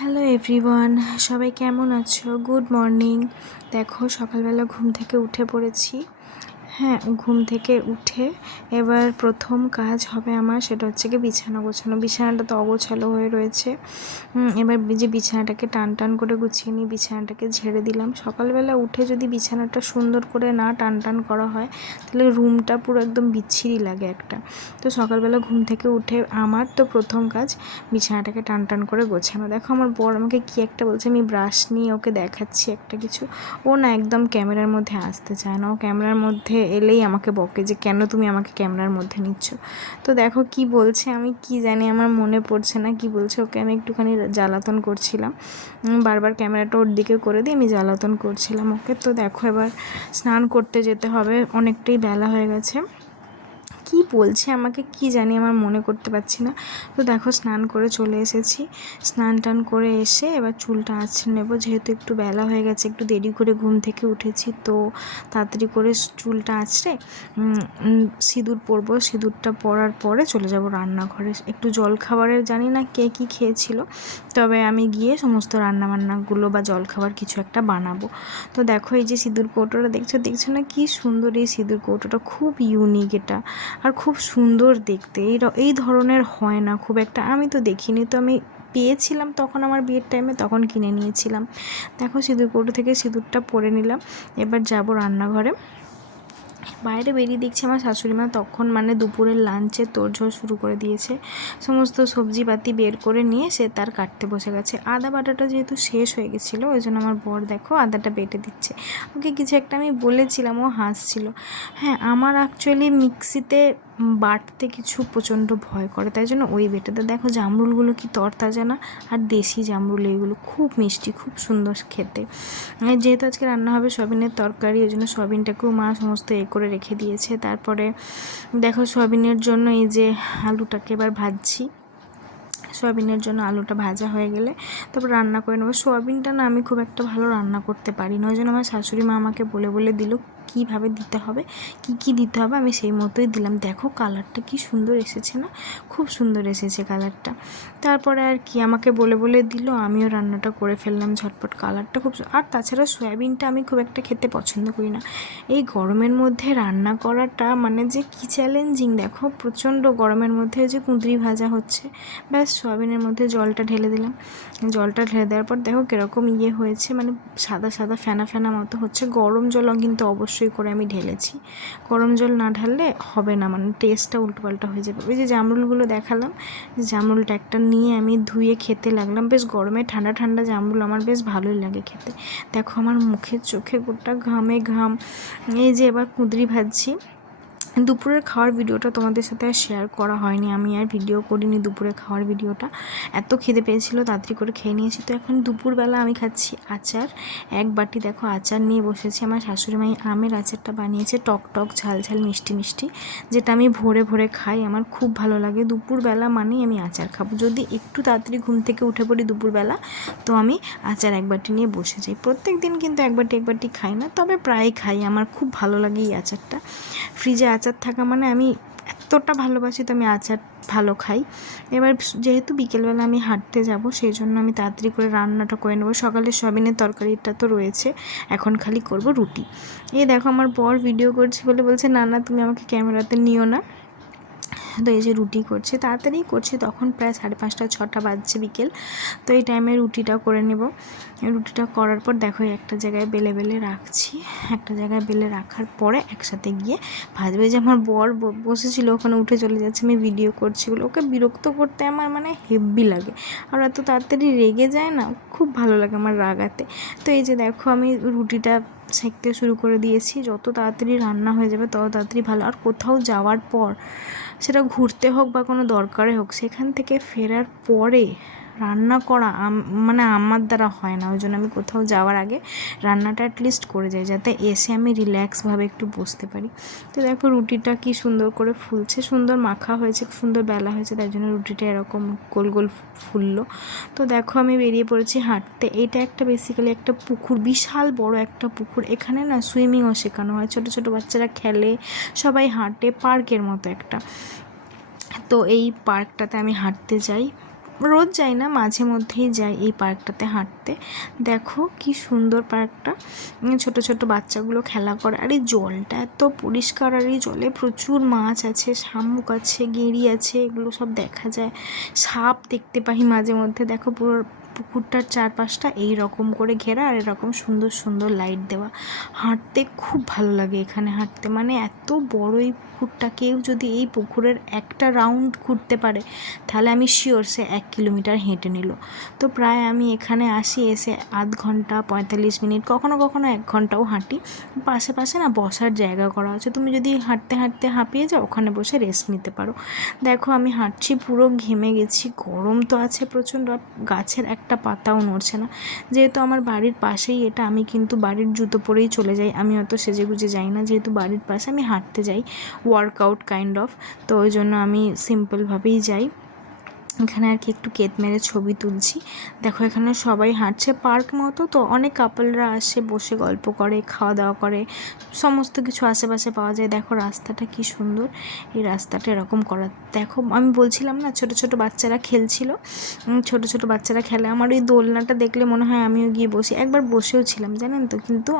Hello everyone, সবাই কেমন আছো? Good morning. দেখো সকালবেলা ঘুম থেকে উঠে পড়েছি। হ্যাঁ, ঘুম থেকে উঠে এবার প্রথম কাজ হবে আমার, সেটা হচ্ছে কি বিছানা গোছানো। বিছানাটা তো অগোছালো হয়ে রয়েছে। এবার যে বিছানাটাকে টান টান করে গুছিয়ে নিই, বিছানাটাকে ঝেড়ে দিলাম। সকালবেলা উঠে যদি বিছানাটা সুন্দর করে না টান টান করা হয় তাহলে রুমটা পুরো একদম বিচ্ছিরি লাগে একটা। তো সকালবেলা ঘুম থেকে উঠে আমার তো প্রথম কাজ বিছানাটাকে টান টান করে গোছানো। দেখো আমার বর আমাকে কী একটা বলছে, আমি ব্রাশ নিয়ে ওকে দেখাচ্ছি একটা কিছু। ও না একদম ক্যামেরার মধ্যে আসতে চায় না, ও ক্যামেরার মধ্যে এলেই আমাকে বকে যে কেন তুমি আমাকে ক্যামেরার মধ্যে নিচ্ছ। তো দেখো কি বলছে, আমি কি জানি, আমার মনে পড়ছে না কি বলছে। ওকে আমি একটুখানি জ্বালাতন করছিলাম, বারবার ক্যামেরাটা ওর দিকে করে দিয়ে আমি জ্বালাতন করছিলাম ওকে। তো দেখো এবার স্নান করতে যেতে হবে, অনেকটাই বেলা হয়ে গেছে। কি বলছে আমাকে কি জানি, আমার মনে করতে পারছি না। তো দেখো স্নান করে চলে এসেছি। স্নান টান করে এসে এবার চুলটা আঁচড়ে নেবো, যেহেতু একটু বেলা হয়ে গেছে, একটু দেরি করে ঘুম থেকে উঠেছি। তো তাড়াতাড়ি করে চুলটা আঁচড়ে সিঁদুর পরবো। সিঁদুরটা পরার পরে চলে যাব রান্নাঘরে। একটু জলখাবারের জানি না কে কী খেয়েছিল, তবে আমি গিয়ে সমস্ত রান্নাবান্নাগুলো বা জলখাবার কিছু একটা বানাবো। তো দেখো এই যে সিঁদুর কৌটোটা দেখছো না, কি সুন্দর এই সিঁদুর কৌটোটা, খুব ইউনিক এটা, আর খুব সুন্দর দেখতে। এই ধরনের হয় না খুব একটা, আমি তো দেখিনি। তো আমি পেয়েছিলাম তখন আমার বিয়ের টাইমে, তখন কিনে নিয়েছিলাম। দেখো সিঁদুর কৌটো থেকে সিঁদুরটা পরে নিলাম। এবার যাব রান্নাঘরে। বাইরে বেরিয়ে দেখছি আমার শাশুড়িমা তখন দুপুরের লাঞ্চে তোড়জোড় শুরু করে দিয়েছে। সমস্ত সবজিপাতি বের করে নিয়ে সে তার কাটতে বসে গেছে। আদা বাটাটা যেহেতু শেষ হয়ে গেছিলো, ওই জন্য আমার বর দেখো আদাটা বেটে দিচ্ছে। ওকে কিছু একটা আমি বলেছিলাম, ও হাসছিল। হ্যাঁ, আমার অ্যাকচুয়ালি মিক্সিতে বাটতে কিছু প্রচণ্ড ভয় করে, তাই জন্য ওই বেটেতে। দেখো জামরুলগুলো কি তরতাজা না, আর দেশি জামরুল, এইগুলো খুব মিষ্টি, খুব সুন্দর খেতে। যেহেতু আজকে রান্না হবে সয়াবিনের তরকারি, ওই জন্য সয়াবিনটাকেও মা সমস্ত করে রেখে দিয়েছে। তারপরে দেখো সয়াবিনের জন্য এই যে আলুটাকে এবার ভাজছি। সয়াবিনের জন্য আলুটা ভাজা হয়ে গেলে তারপর রান্না করে নেবো। সয়াবিনটা না আমি খুব একটা ভালো রান্না করতে পারি না, ওই জন্য আমার শাশুড়ি মা আমাকে বলে বলে দিল কীভাবে দিতে হবে, কি দিতে হবে, আমি সেই মতোই দিলাম। দেখো কালারটা কি সুন্দর এসেছে না, খুব সুন্দর এসেছে কালারটা। তারপরে আর কি আমাকে বলে বলে দিল, আমিও রান্নাটা করে ফেললাম ঝটপট। কালারটা খুব, আর তাছাড়া সয়াবিনটা আমি খুব একটা খেতে পছন্দ করি না। এই গরমের মধ্যে রান্না করাটা যে কি চ্যালেঞ্জিং। দেখো প্রচণ্ড গরমের মধ্যে যে কুঁদরি ভাজা হচ্ছে, ব্যাস সয়াবিনের মধ্যে জলটা ঢেলে দিলাম। জলটা ঢেলে দেওয়ার পর দেখো কীরকম হয়েছে, সাদা সাদা ফেনা ফেনা মতো হচ্ছে। গরম জল কিন্তু অবশ্যই করে আমি ঢেলেছি, গরম জল না ঢাললে হবে না, টেস্টটা উল্টোপাল্টা হয়ে যাবে। ওই যে জামরুলগুলো দেখালাম, জামরুলটা একটা নিয়ে আমি ধুয়ে খেতে লাগলাম। বেশ গরমে ঠান্ডা ঠান্ডা জামরুল আমার বেশ ভালোই লাগে খেতে। দেখো আমার মুখের চোখে গোটা ঘামে ঘাম। এই যে এবার কুঁদরি ভাজছি। দুপুরের খাওয়ার ভিডিওটা তোমাদের সাথে আর শেয়ার করা হয়নি, আমি আর ভিডিও করিনি দুপুরে খাওয়ার ভিডিওটা। এত খিদে পেয়েছিল, তাড়াতাড়ি করে খেয়ে নিয়েছি। তো এখন দুপুরবেলা আমি খাচ্ছি আচার। এক বাটি দেখো আচার নিয়ে বসেছি। আমার শাশুড়িমাই আমের আচারটা বানিয়েছে, টক টক ঝাল ঝাল মিষ্টি মিষ্টি, যেটা আমি ভোরে ভোরে খাই, আমার খুব ভালো লাগে। দুপুরবেলা মানেই আমি আচার খাবো। যদি একটু তাড়াতাড়ি ঘুম থেকে উঠে পড়ি দুপুরবেলা, তো আমি আচার এক বাটি নিয়ে বসে যাই। প্রত্যেক দিন কিন্তু এক বাটি খাই না, তবে প্রায় খাই, আমার খুব ভালো লাগে এই আচারটা। ফ্রিজে আচার থাকা আমি এতটা ভালোবাসি, তো আমি আচার ভালো খাই। এবার যেহেতু বিকেলবেলা আমি হাঁটতে যাব, সেই জন্য আমি তাড়াতাড়ি করে রান্নাটা করে নেবো। সকালে সয়াবিনের তরকারিটা তো রয়েছে, এখন খালি করব রুটি। এই দেখো আমার বর ভিডিও করছে বলে বলছে না না তুমি আমাকে ক্যামেরাতে নিও না। তো এই যে রুটি করছে, তাড়াতাড়ি করছি, তখন প্রায় 5:30 6টা বাজছে বিকেল। তো এই টাইমে রুটিটা করে নেব। রুটিটা করার পর দেখো একটা জায়গায় বেলে বেলে রাখছি, একটা জায়গায় বেলে রাখার পরে একসাথে গিয়ে ভাজবে। যে আমার বর বসেছিল ওখানে, উঠে চলে যাচ্ছে, আমি ভিডিও করছি বলে। ওকে বিরক্ত করতে আমার হেব্বি লাগে, আর এত তাড়াতাড়ি রেগে যায় না, খুব ভালো লাগে আমার রাগাতে। তো এই যে দেখো আমি রুটিটা সেঁকতে শুরু করে দিয়েছি। যত তাড়াতাড়ি রান্না হয়ে যাবে তত তাড়াতাড়ি ভালো। আর কোথাও যাওয়ার পর, সেটা ঘুরতে হোক বা কোনো দরকারে হোক, সেখান থেকে ফেরার পরে রান্না করা আমার দ্বারা হয় না। ওই জন্য আমি কোথাও যাওয়ার আগে রান্নাটা অ্যাটলিস্ট করে যাই, যাতে এসে আমি রিল্যাক্সভাবে একটু বসতে পারি। তো দেখো রুটিটা কি সুন্দর করে ফুলছে, সুন্দর মাখা হয়েছে, সুন্দর বেলা হয়েছে, তাই জন্য রুটিটা এরকম গোল গোল ফুললো। তো দেখো আমি বেরিয়ে পড়েছি হাঁটতে। এটা একটা বেসিক্যালি একটা পুকুর, বিশাল বড় একটা পুকুর। এখানে না সুইমিংও শেখানো হয়, ছোটো ছোটো বাচ্চারা খেলে, সবাই হাঁটে, পার্কের মতো একটা। তো এই পার্কটাতে আমি হাঁটতে যাই। রোজ যাই না, মাঝে মধ্যেই যাই এই পার্কটাতে হাঁটতে। দেখো কি সুন্দর পার্কটা, ছোট ছোট বাচ্চাগুলো খেলা করে, আর এই জলটা এত পরিষ্কার, আর এই জলে প্রচুর মাছ আছে, শামুক আছে, গেঁড়ি আছে, এগুলো সব দেখা যায়। সাপ দেখতে পাই মাঝে মধ্যে। দেখো পুরো পুকুরটার চারপাশটা এই রকম করে ঘেরা, আর এরকম সুন্দর সুন্দর লাইট দেওয়া। হাঁটতে খুব ভালো লাগে এখানে হাঁটতে, মানে এত বড় এই পুকুরটা, কেউ যদি এই পুকুরের একটা রাউন্ড ঘুরতে পারে তাহলে আমি শিওর সে 1 কিলোমিটার হেঁটে নিল। তো প্রায় আমি এখানে আসি, এসে আধ ঘন্টা 45 মিনিট, কখনো কখনো 1 ঘন্টাও হাঁটি। পাশে পাশে না বসার জায়গা করা আছে, তুমি যদি হাঁটতে হাঁটতে হাঁপিয়ে যাও ওখানে বসে রেস্ট নিতে পারো। দেখো আমি হাঁটছি, পুরো ঘেমে গেছি, গরম তো আছে প্রচণ্ড, গাছের একটা পাতাও নড়ছে না। যেহেতু আমার বাড়ির পাশেই এটা, আমি কিন্তু বাড়ির জুতো পরেই চলে যাই, আমি অত সেজে গুজে যাই না, যেহেতু বাড়ির পাশে আমি হাঁটতে যাই, ওয়ার্কআউট কাইন্ড অফ। তো ওই জন্য আমি সিম্পলভাবেই যাই। এখানে আর কি একটু কেত মেরে ছবি তুলছি। দেখো এখানে সবাই হাঁটছে, পার্ক মতো তো, অনেক কাপলরা আসে, বসে গল্প করে, খাওয়া দাওয়া করে, সমস্ত কিছু আশেপাশে পাওয়া যায়। দেখো রাস্তাটা কি সুন্দর, এই রাস্তাটা এরকম করা। দেখো আমি বলছিলাম না ছোট ছোট বাচ্চারা খেলছিল, ছোট ছোট বাচ্চারা খেলে, আমার ওই দোলনাটা দেখলে মনে হয় আমিও গিয়ে বসি। একবার বসেও ছিলাম জানেন তো, কিন্তু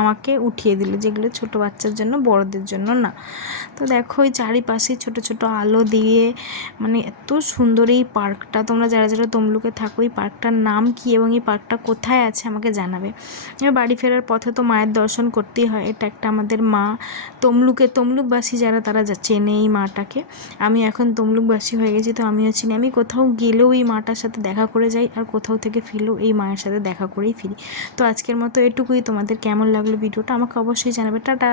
আমাকে উঠিয়ে দিল, যেগুলো ছোট বাচ্চার জন্য, বড়দের জন্য না। তো দেখো ওই চারিপাশে ছোট ছোট আলো দিয়ে, মানে এত সুন্দর এই পার্কটা। তোমরা যারা যারা তমলুকে থাকো, এই পার্কটার নাম কি এবং এই পার্কটা কোথায় আছে আমাকে জানাবে। এবার বাড়ি ফেরার পথে তো মায়ের দর্শন করতেই হয়, এটা একটা আমাদের মা, তমলুকবাসী যারা তারা চেনে এই মাটাকে। আমি এখন তমলুকবাসী হয়ে গেছি, তো আমিও চিনি। আমি কোথাও গেলেও এই মাটার সাথে দেখা করে যাই, আর কোথাও থেকে ফিরলেও এই মায়ের সাথে দেখা করেই ফিরি। তো আজকের মতো এটুকুই। তোমাদের কেমন লাগলো ভিডিওটা আমাকে অবশ্যই জানাবে। টাটা।